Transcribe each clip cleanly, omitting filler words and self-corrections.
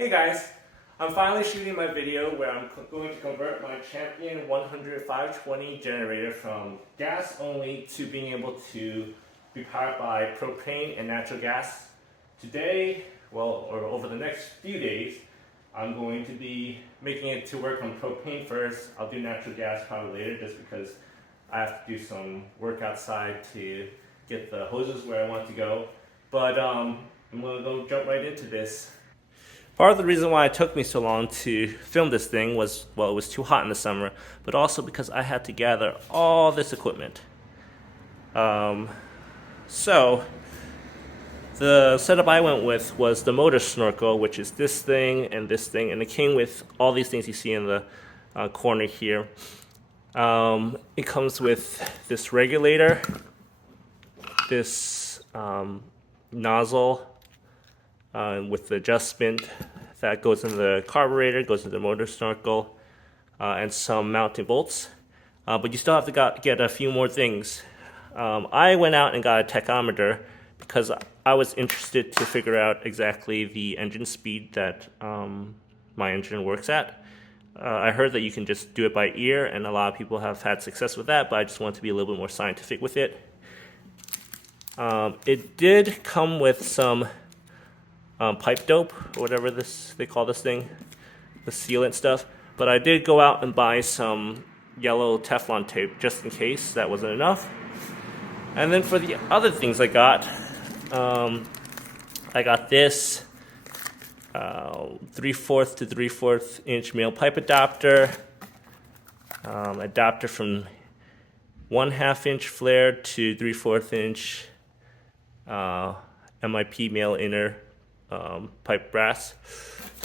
Hey guys, I'm finally shooting my video where I'm going to convert my Champion 10520 generator from gas only to being able to be powered by propane and natural gas. Today, or over the next few days, I'm going to be making it to work on propane first. I'll do natural gas probably later just because I have to do some work outside to get the hoses where I want to go. But I'm going to go jump right into this. Part of the reason why it took me so long to film this thing was, well, it was too hot in the summer, but also because I had to gather all this equipment. So the setup I went with was the Motor Snorkel, which is this thing, and it came with all these things you see in the corner here. It comes with this regulator, this nozzle with the adjustment that goes in the carburetor, goes in the Motor Snorkel, and some mounting bolts. But you still have to get a few more things. I went out and got a tachometer because I was interested to figure out exactly the engine speed that my engine works at. I heard that you can just do it by ear, and a lot of people have had success with that, but I just wanted to be a little bit more scientific with it. It did come with some pipe dope, or whatever they call this thing, the sealant stuff, but I did go out and buy some yellow Teflon tape just in case that wasn't enough. And then for the other things I got this 3/4 to 3/4 inch male pipe adapter, adapter from 1/2 inch flare to 3/4 inch MIP male inner pipe brass.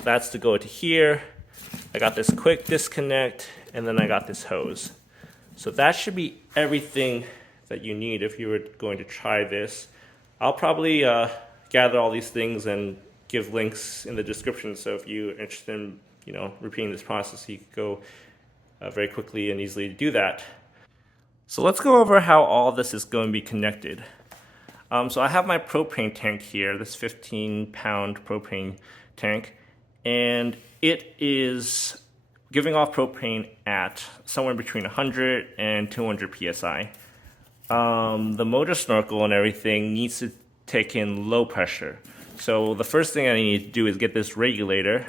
That's to go to here. I got this quick disconnect, and then I got this hose. So that should be everything that you need if you were going to try this. I'll probably gather all these things and give links in the description, so if you're interested in repeating this process, you could go very quickly and easily do that. So let's go over how all this is going to be connected. So I have my propane tank here, this 15-pound propane tank, and it is giving off propane at somewhere between 100 and 200 psi. The Motor Snorkel and everything needs to take in low pressure. So the first thing I need to do is get this regulator,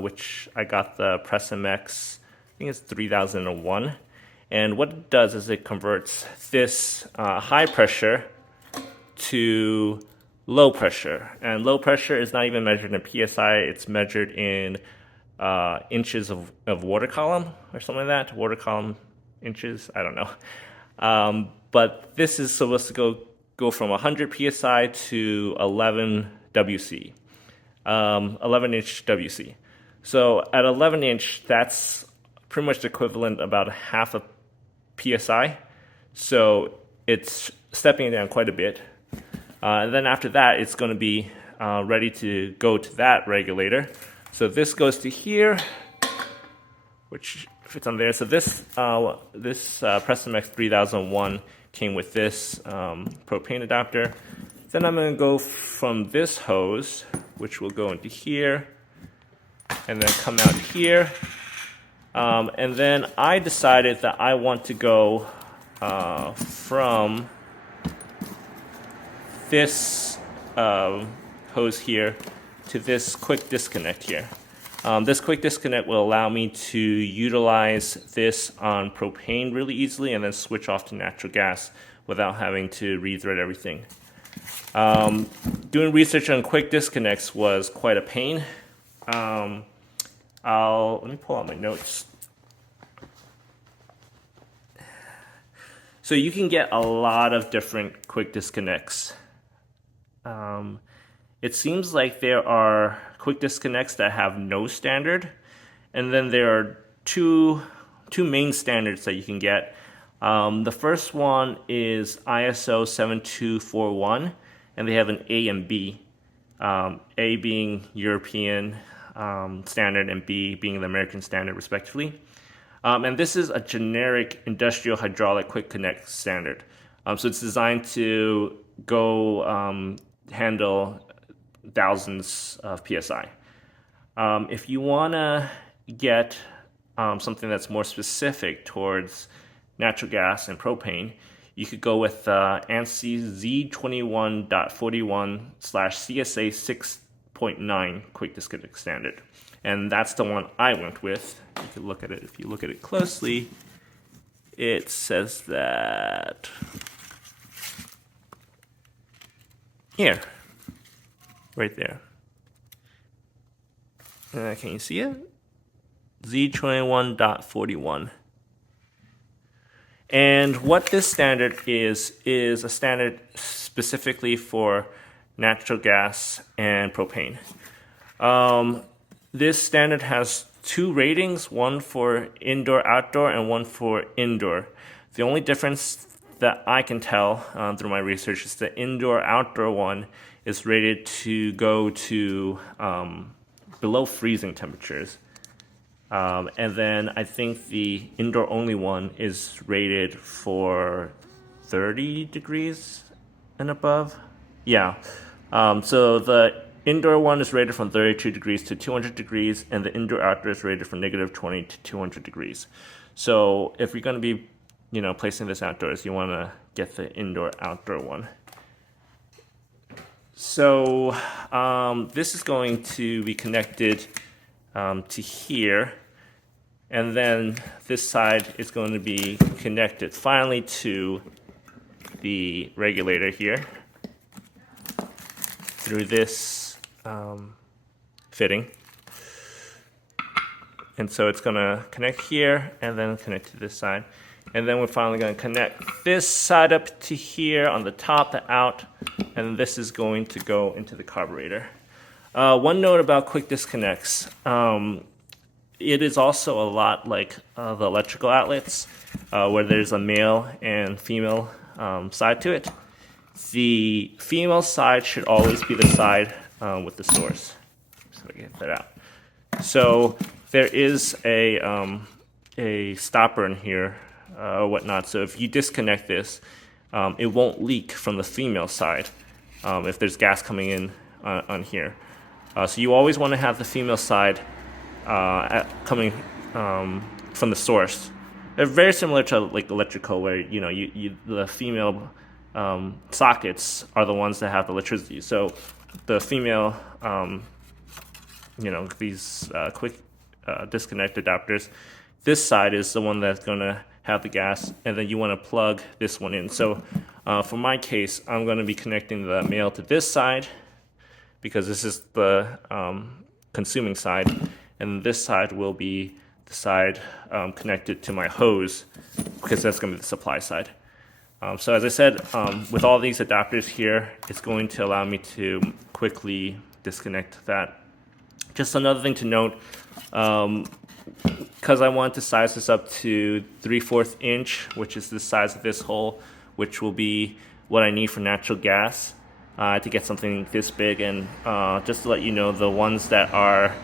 which I got the PressMX, I think it's 3001. And what it does is it converts this high pressure to low pressure. And low pressure is not even measured in psi, it's measured in inches of water column or something like that. Water column inches, I don't know. But this is supposed to go from 100 psi to 11 WC, 11 inch WC. So at 11 inch, that's pretty much the equivalent about half a psi. So it's stepping it down quite a bit. And then after that, it's going to be ready to go to that regulator. So this goes to here, which fits on there. So this PressMX 3001 came with this propane adapter. Then I'm going to go from this hose, which will go into here, and then come out here. And then I decided that I want to go from this hose here to this quick disconnect here. This quick disconnect will allow me to utilize this on propane really easily and then switch off to natural gas without having to rethread everything. Doing research on quick disconnects was quite a pain. Let me pull out my notes. So you can get a lot of different quick disconnects. It seems like there are quick disconnects that have no standard, and then there are two main standards that you can get. The first one is ISO 7241, and they have an A and B. A being European standard and B being the American standard, respectively. And this is a generic industrial hydraulic quick connect standard. So it's designed to go handle thousands of psi. If you want to get something that's more specific towards natural gas and propane, you could go with ANSI Z21.41/CSA 6.9 quick disconnect standard. And that's the one I went with. You can look at it. If you look at it closely, it says that here, right there. Can you see it? Z21.41. And what this standard is a standard specifically for natural gas and propane. This standard has two ratings, one for indoor-outdoor and one for indoor. The only difference that I can tell through my research is the indoor-outdoor one is rated to go to below freezing temperatures. And then I think the indoor-only one is rated for 30 degrees and above. Yeah. So the indoor one is rated from 32 degrees to 200 degrees, and the indoor-outdoor is rated from -20 to 200 degrees. So if you're going to be, placing this outdoors, you want to get the indoor-outdoor one. So this is going to be connected to here. And then this side is going to be connected finally to the regulator here through this fitting. And so it's going to connect here and then connect to this side. And then we're finally going to connect this side up to here on the top, the out, and this is going to go into the carburetor. One note about quick disconnects. It is also a lot like the electrical outlets, where there's a male and female side to it. The female side should always be the side with the source. So I get that out. So there is a stopper in here or whatnot. So if you disconnect this, it won't leak from the female side if there's gas coming in on here. So you always want to have the female side coming from the source. They're very similar to like electrical, where the female sockets are the ones that have the electricity. So the female, these quick disconnect adapters, this side is the one that's going to have the gas, and then you want to plug this one in. So for my case, I'm going to be connecting the male to this side because this is the consuming side. And this side will be the side connected to my hose because that's going to be the supply side. So as I said, with all these adapters here, it's going to allow me to quickly disconnect that. Just another thing to note, because I want to size this up to 3/4 inch, which is the size of this hole, which will be what I need for natural gas to get something this big. And just to let you know, the ones that are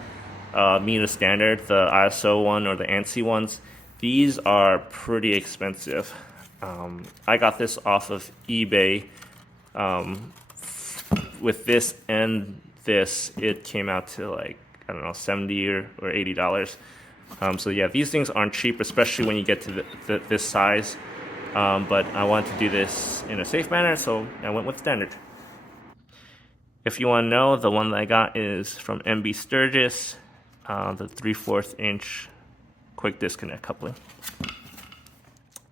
meet a standard, the ISO one or the ANSI ones, these are pretty expensive. I got this off of eBay. With this and this, it came out to like, I don't know, $70 or $80. So yeah, these things aren't cheap, especially when you get to this size. But I wanted to do this in a safe manner, so I went with standard. If you want to know, the one that I got is from MB Sturgis, the 3/4 inch quick disconnect coupling.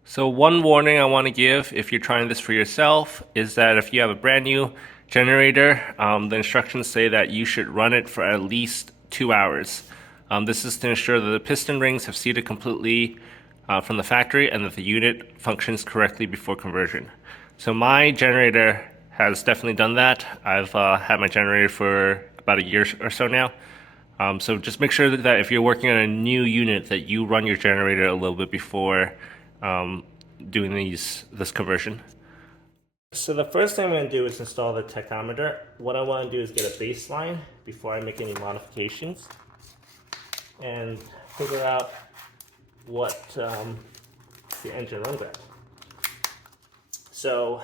So one warning I want to give if you're trying this for yourself is that if you have a brand new generator, the instructions say that you should run it for at least 2 hours. This is to ensure that the piston rings have seated completely from the factory and that the unit functions correctly before conversion. So my generator has definitely done that. I've had my generator for about a year or so now. So just make sure that if you're working on a new unit that you run your generator a little bit before doing this conversion. So the first thing I'm going to do is install the tachometer. What I want to do is get a baseline before I make any modifications and figure out what the engine runs at. So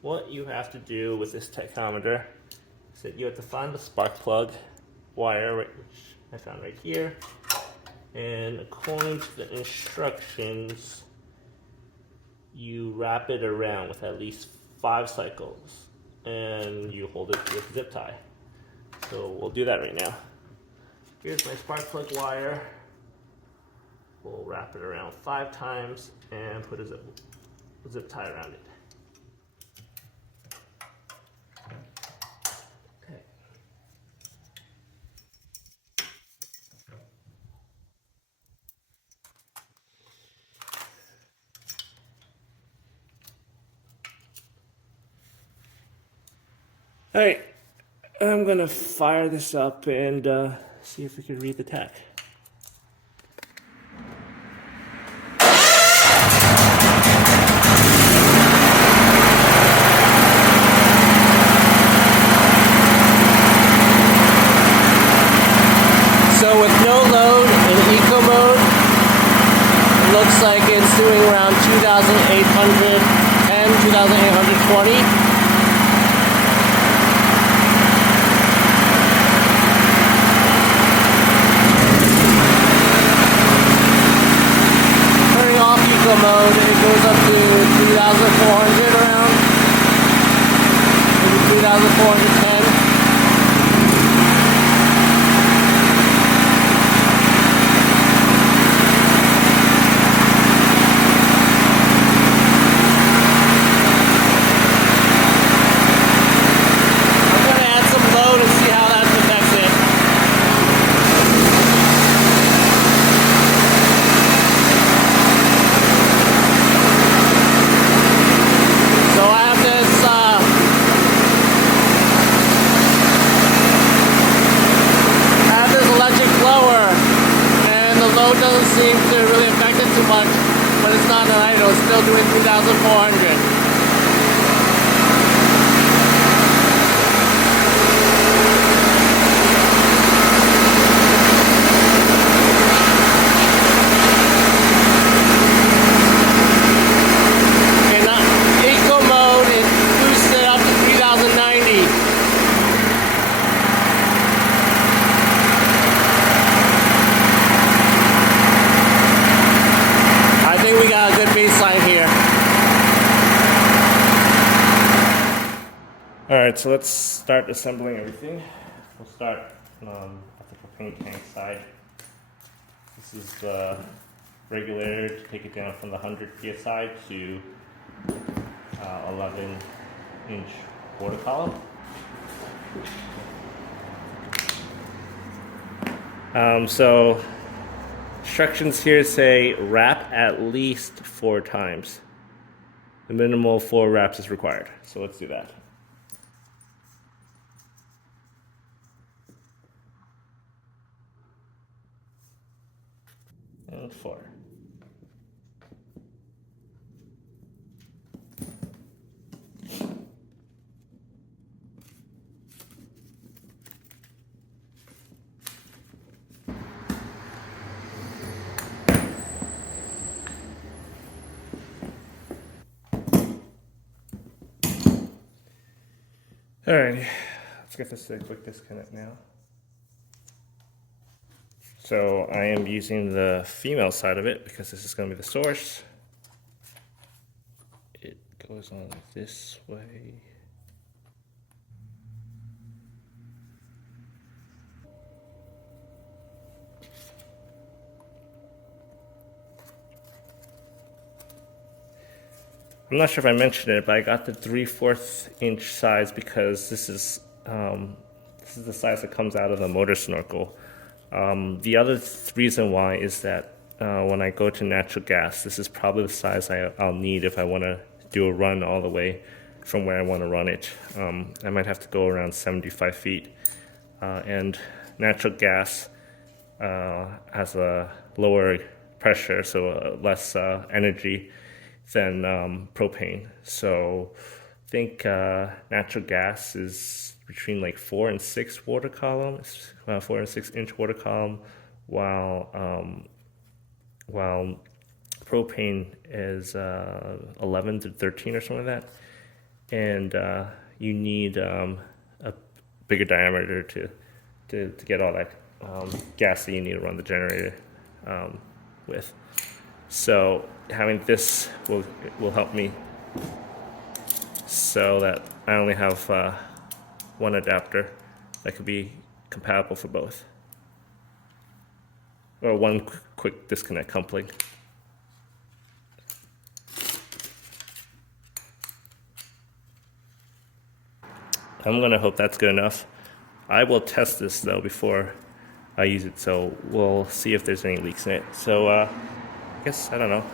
what you have to do with this tachometer is that you have to find the spark plug wire, which I found right here. And according to the instructions, you wrap it around with at least 5 cycles and you hold it with zip tie. So we'll do that right now. Here's my spark plug wire. We'll wrap it around 5 times and put a zip tie around it. Okay. All right, I'm gonna fire this up and see if we can read the tach. So with no load in eco mode, it looks like it's doing around 2,810, 2,820. Mode, it goes up to 3,400 around, maybe 3,410. I'm going to add some load and see how that affects it. Doesn't seem to really affect it too much, but it's not an idle, it's still doing 2,400. In eco mode, it boosts it up to 3,090. We got a good baseline here. Alright, so let's start assembling everything. We'll start at the propane tank side. This is the regulator to take it down from the 100 psi to 11-inch water column. So instructions here say wrap at least 4 times. The minimal 4 wraps is required. So let's do that. And 4. Alrighty, let's get this a quick disconnect now. So I am using the female side of it because this is going to be the source. It goes on this way. I'm not sure if I mentioned it, but I got the 3/4 inch size because this is the size that comes out of the Motor Snorkel. The other reason why is that when I go to natural gas, this is probably the size I'll need if I want to do a run all the way from where I want to run it. I might have to go around 75 feet. And natural gas has a lower pressure, so less energy than propane. So I think natural gas is between like 4 and 6 water columns, 4 and 6 inch water column, while propane is 11 to 13 or something like that. And you need a bigger diameter to to get all that gas that you need to run the generator with. So having this will help me, so that I only have one adapter that could be compatible for both, or one quick disconnect coupling. I'm gonna hope that's good enough. I will test this though before I use it, so we'll see if there's any leaks in it. So I guess, I don't know,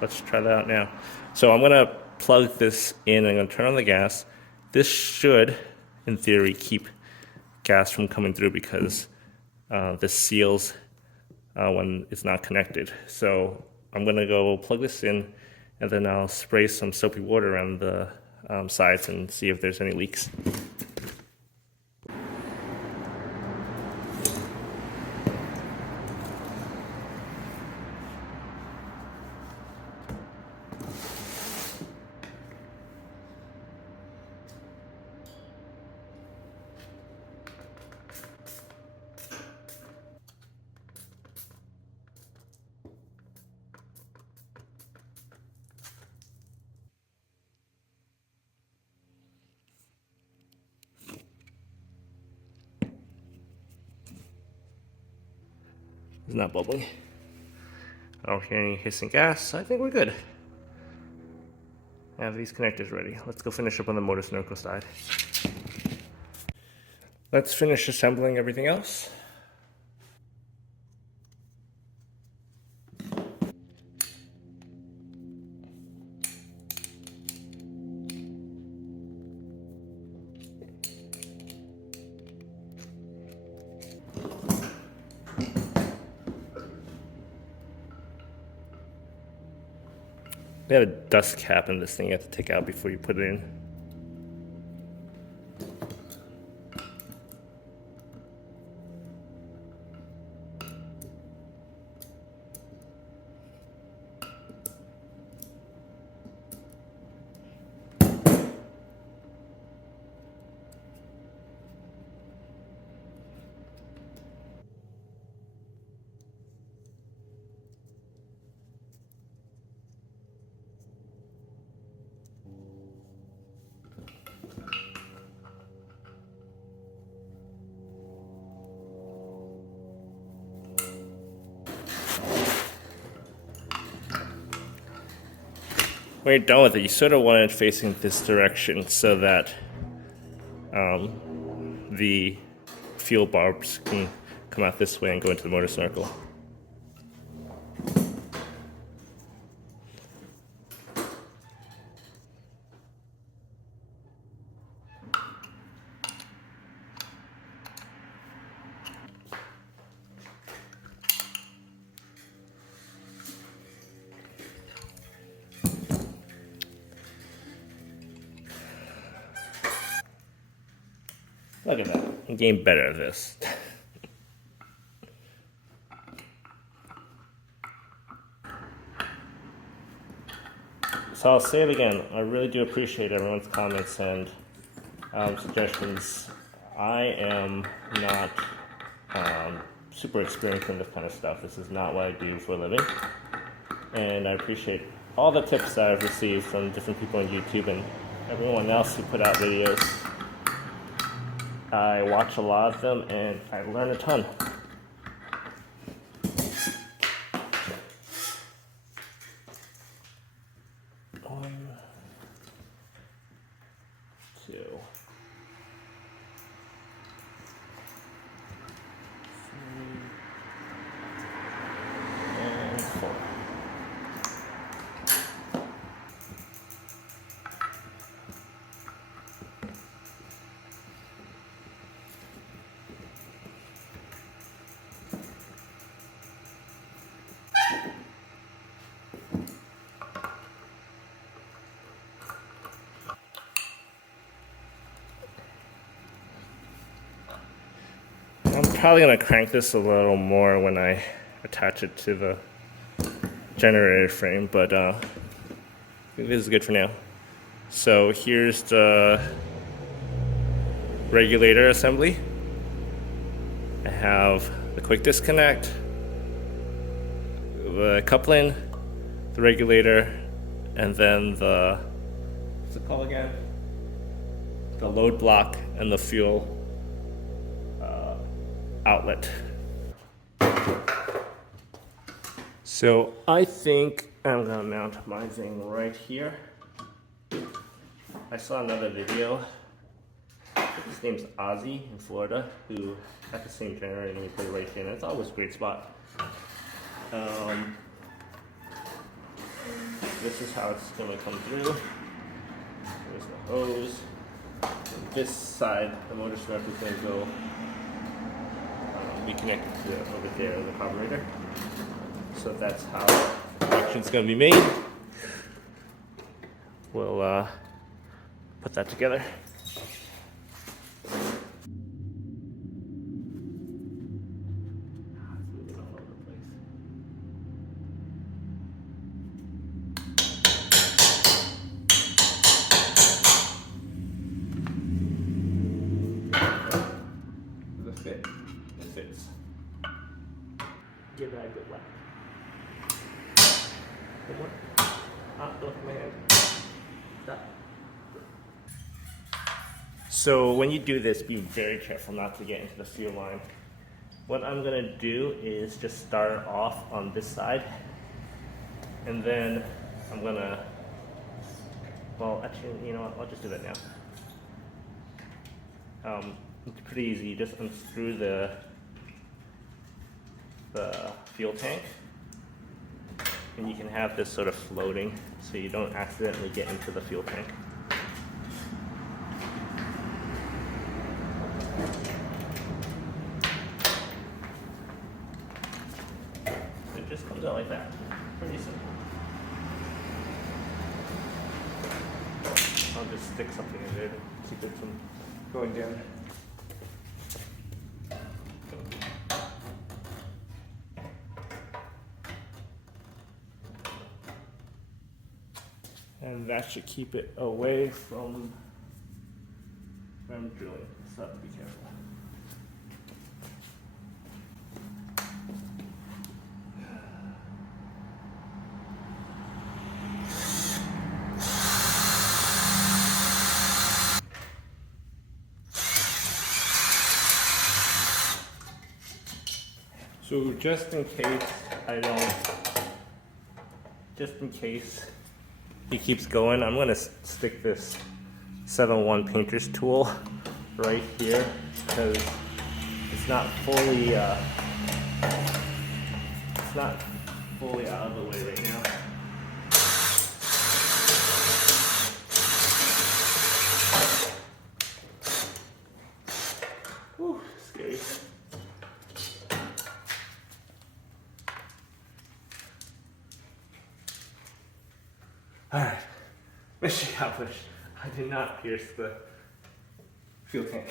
let's try that out now. So I'm gonna plug this in, I'm gonna turn on the gas. This should, in theory, keep gas from coming through because this seals when it's not connected. So I'm gonna go plug this in, and then I'll spray some soapy water around the sides and see if there's any leaks. It's not bubbling. I don't hear any hissing gas, so I think we're good. I have these connectors ready. Let's go finish up on the Motor Snorkel side. Let's finish assembling everything else. They have a dust cap in this thing you have to take out before you put it in. When you're done with it, you sort of want it facing this direction so that the fuel barbs can come out this way and go into the Motor Snorkel. Look at that. I'm getting better at this. So I'll say it again. I really do appreciate everyone's comments and suggestions. I am not super experienced in this kind of stuff. This is not what I do for a living. And I appreciate all the tips that I've received from different people on YouTube and everyone else who put out videos. I watch a lot of them and I learn a ton. One, two, three, and four. I'm probably going to crank this a little more when I attach it to the generator frame, but I think this is good for now. So here's the regulator assembly. I have the quick disconnect, the coupling, the regulator, and then the, what's it called again? The load block and the fuel outlet. So I think I'm gonna mount my thing right here. I saw another video. His name's Ozzy in Florida, who had the same generator and he played right here, and I thought it was a great spot. This is how it's gonna come through. There's the hose. And this side, the motor snorkel is gonna go be connected to over there, the carburetor. So that's how the connection's gonna be made. We'll put that together. It fits. Give that a good whack. Good one. Look, my hand. Stop. So when you do this, be very careful not to get into the fuel line. What I'm gonna do is just start off on this side, and then I'm gonna, well, actually, you know what? I'll just do that now. It's pretty easy. You just unscrew the fuel tank, and you can have this sort of floating so you don't accidentally get into the fuel tank. It just comes out like that. Pretty simple. I'll just stick something in there to keep it from going down. And that should keep it away from drilling, so have to be careful. So just in case he keeps going, I'm gonna stick this 7-1 painter's tool right here because it's not fully out of the way right now. Whew, scary. Alright, mission accomplished. I did not pierce the fuel tank.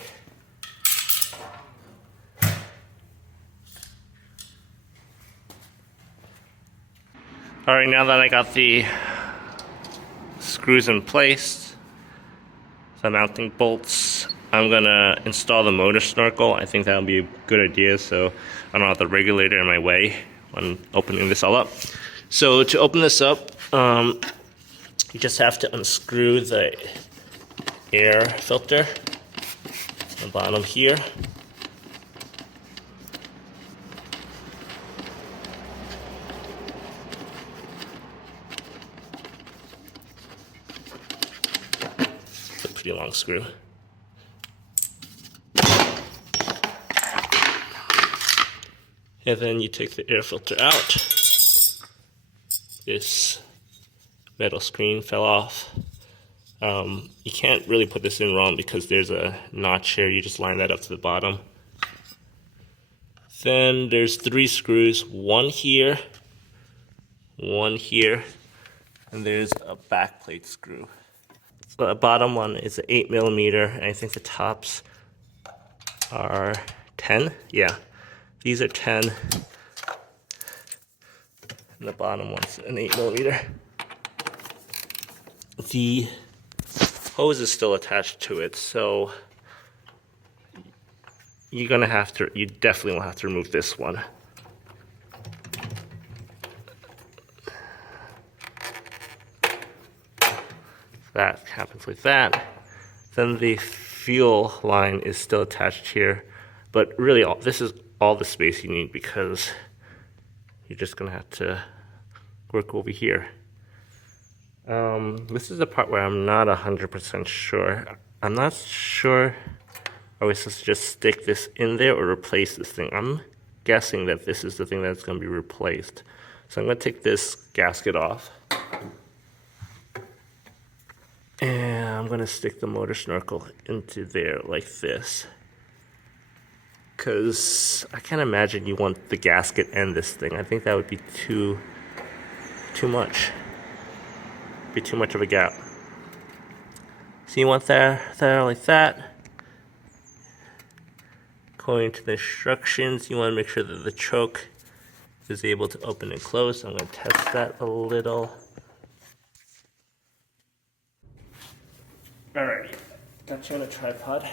Alright, now that I got the screws in place, the mounting bolts, I'm gonna install the motor snorkel. I think that would be a good idea so I don't have the regulator in my way when opening this all up. So to open this up, you just have to unscrew the air filter on the bottom here. It's a pretty long screw. And then you take the air filter out. This metal screen fell off. You can't really put this in wrong because there's a notch here. You just line that up to the bottom. Then there's 3 screws, one here, and there's a back plate screw. So the bottom one is an 8mm, and I think the tops are 10. Yeah, these are 10, and the bottom one's an 8mm. The hose is still attached to it, so you definitely will have to remove this one. That happens like that. Then the fuel line is still attached here, but really this is all the space you need because you're just gonna have to work over here. This is the part where I'm not 100% sure. I'm not sure, are we supposed to just stick this in there or replace this thing? I'm guessing that this is the thing that's gonna be replaced. So I'm gonna take this gasket off. And I'm gonna stick the Motor Snorkel into there like this. Cause I can't imagine you want the gasket and this thing. I think that would be too much. Be too much of a gap. So you want there like that. According to the instructions, you want to make sure that the choke is able to open and close. So I'm going to test that a little. Alrighty, got you on a tripod.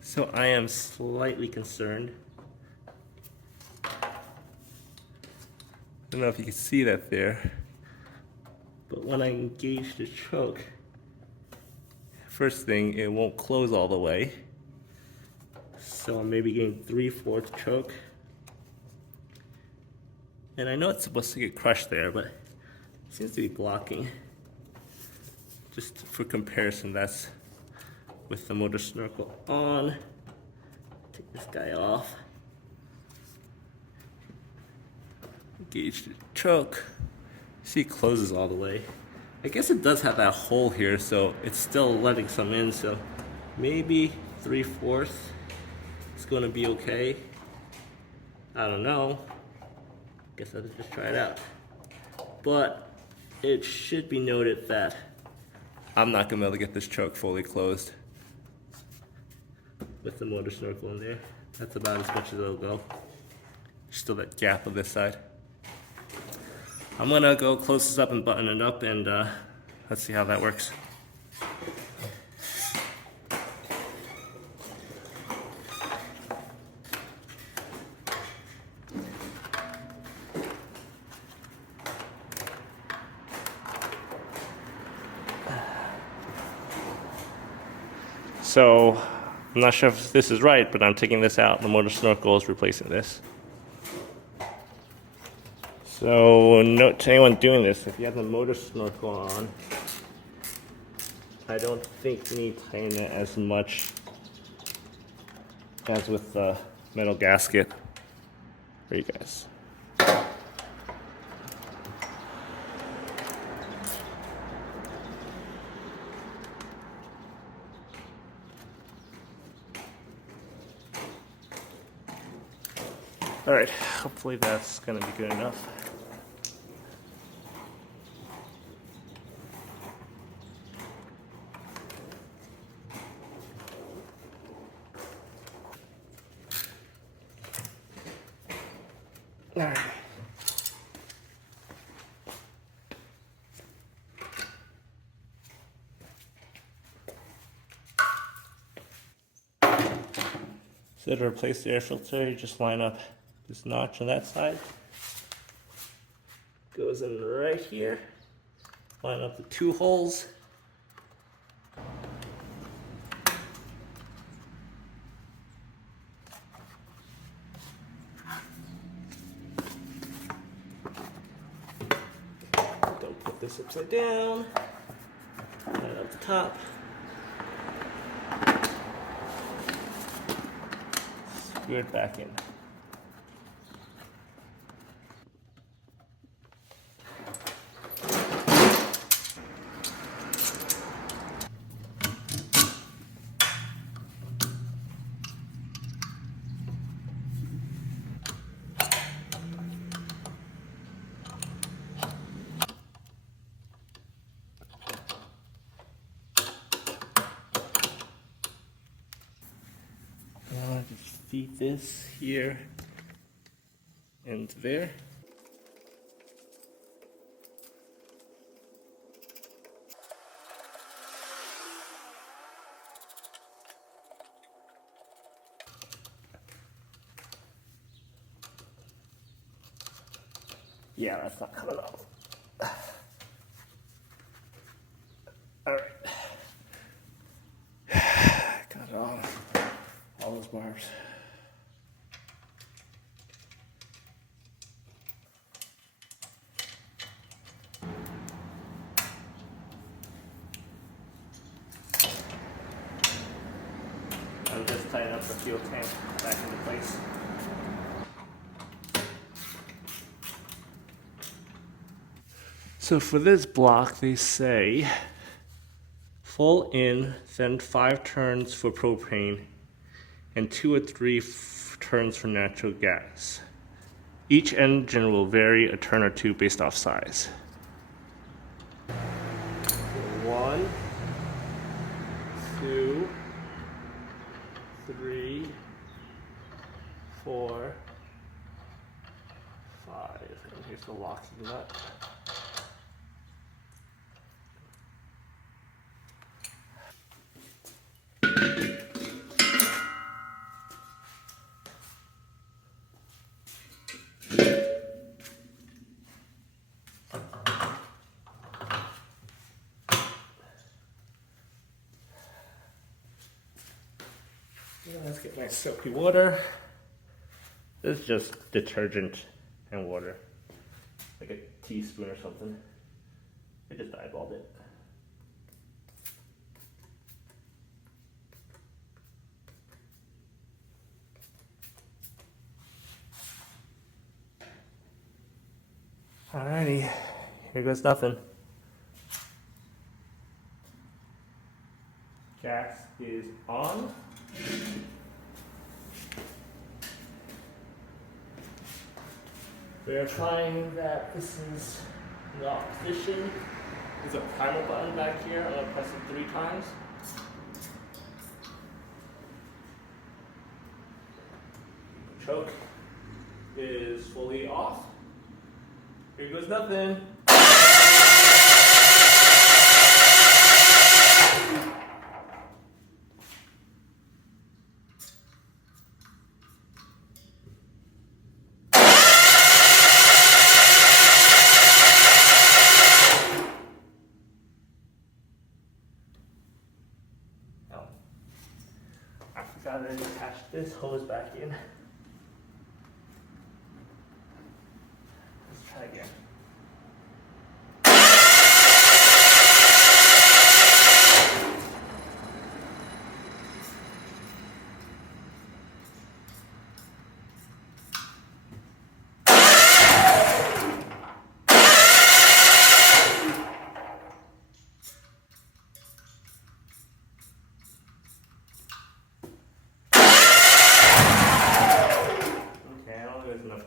So I am slightly concerned. I don't know if you can see that there, but when I engage the choke, first thing, it won't close all the way. So I'm maybe getting 3/4 choke. And I know it's supposed to get crushed there, but it seems to be blocking. Just for comparison, that's with the Motor Snorkel on. Take this guy off. Engage the choke. See, it closes all the way. I guess it does have that hole here, so it's still letting some in, so maybe 3/4 is gonna be okay. I don't know. Guess I'll just try it out. But it should be noted that I'm not gonna be able to get this choke fully closed with the Motor Snorkel in there. That's about as much as it'll go. Still that gap on this side. I'm gonna go close this up and button it up, and let's see how that works. So I'm not sure if this is right, but I'm taking this out. The Motor Snorkel is replacing this. So note to anyone doing this, if you have the Motor Snorkel on, I don't think you need to tighten it as much as with the metal gasket for you guys. All right, hopefully that's gonna be good enough. All right. So to replace the air filter, you just line up this notch on that side. Goes in right here. Line up the 2 holes. Don't put this upside down. Line up the top. Screw it back in. Just feed this here and there. Yeah, that's not coming off. All right. Got it all those barbs. I'll just tighten up the fuel tank back into place. So for this block, they say full in, then 5 turns for propane, and 2 or 3 turns for natural gas. Each engine will vary a turn or 2 based off size. 1, 2, 3, 4, 5. And here's the locking nut. Let's get my soapy water. This is just detergent and water. Like a teaspoon or something. I just eyeballed it. Alrighty, here goes nothing. Gas is on. Verifying that this is lock position. There's a primer button back here. I'm gonna press it 3 times. Choke is fully off. Here goes nothing. I forgot to attach this hose back in. Let's try again.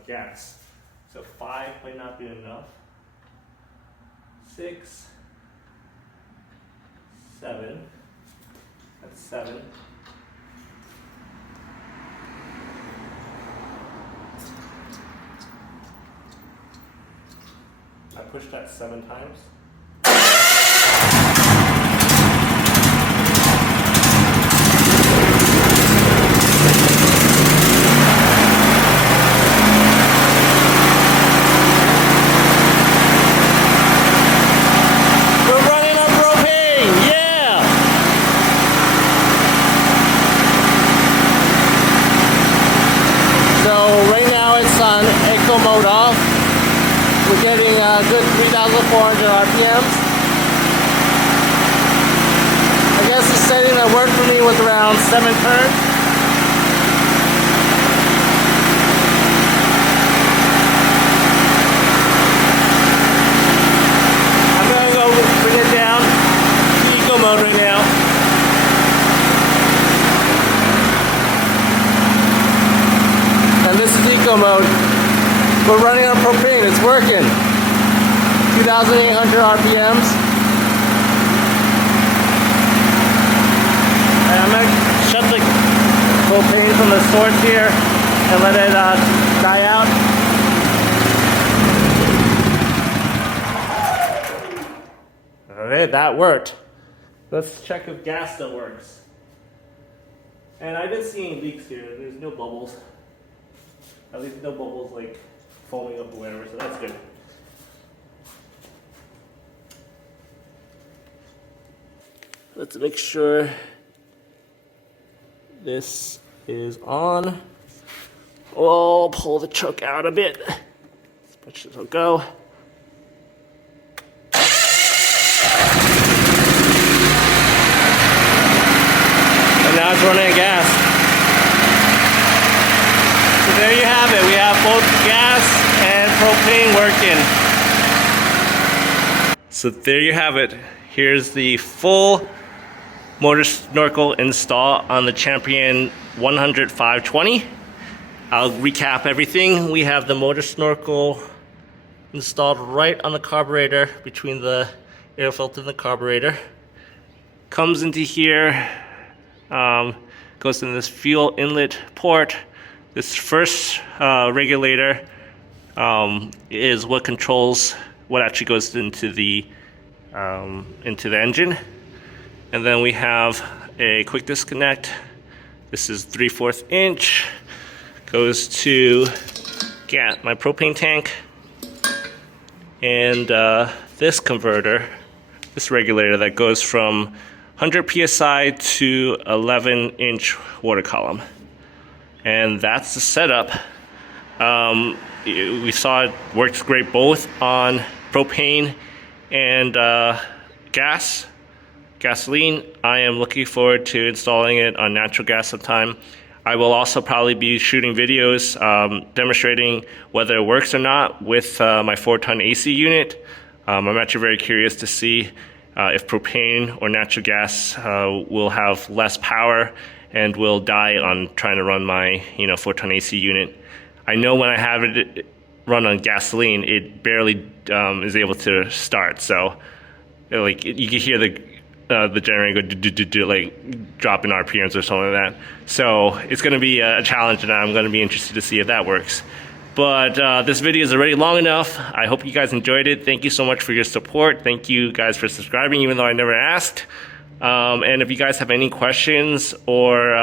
Gas. So 5 might not be enough. 6, 7. That's 7. I pushed that 7 times. Mode off. We're getting a good 3,400 RPMs. I guess the setting that worked for me was around 7 turns. I'm going to go bring it down to eco mode right now. And this is eco mode. We're running on propane, it's working. 2,800 RPMs. And I'm going to shut the propane from the source here and let it die out. Alright, that worked. Let's check if gas still works. And I didn't see any leaks here, there's no bubbles. At least no bubbles like foaming up or whatever, so that's good. Let's make sure this is on. Oh, pull the choke out a bit. As much as it'll go. And now it's running gas. So there you have it. We have both gas and propane working. So there you have it. Here's the full Motor Snorkel install on the Champion 100 520. I'll recap everything. We have the Motor Snorkel installed right on the carburetor, between the air filter and the carburetor. Comes into here, goes in this fuel inlet port. This first regulator is what controls what actually goes into the engine. And then we have a quick disconnect. This is 3/4 inch. Goes to my propane tank. And this converter, this regulator that goes from 100 psi to 11-inch water column. And that's the setup. We saw it works great both on propane and gasoline. I am looking forward to installing it on natural gas sometime. I will also probably be shooting videos demonstrating whether it works or not with my 4-ton AC unit. I'm actually very curious to see if propane or natural gas will have less power and will die on trying to run my 4-ton AC unit. I know when I have it run on gasoline, it barely is able to start. So like you can hear the generator go like dropping RPMs or something like that. So it's going to be a challenge, and I'm going to be interested to see if that works. But this video is already long enough. I hope you guys enjoyed it. Thank you so much for your support. Thank you guys for subscribing, even though I never asked. And if you guys have any questions, or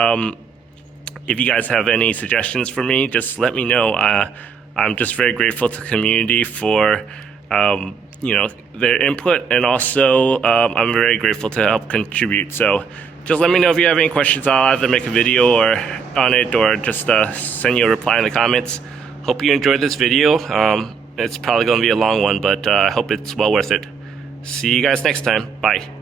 if you guys have any suggestions for me, just let me know. I'm just very grateful to the community for their input, and also I'm very grateful to help contribute. So just let me know if you have any questions. I'll either make a video on it, or just send you a reply in the comments. Hope you enjoyed this video. It's probably going to be a long one, but I hope it's well worth it. See you guys next time. Bye.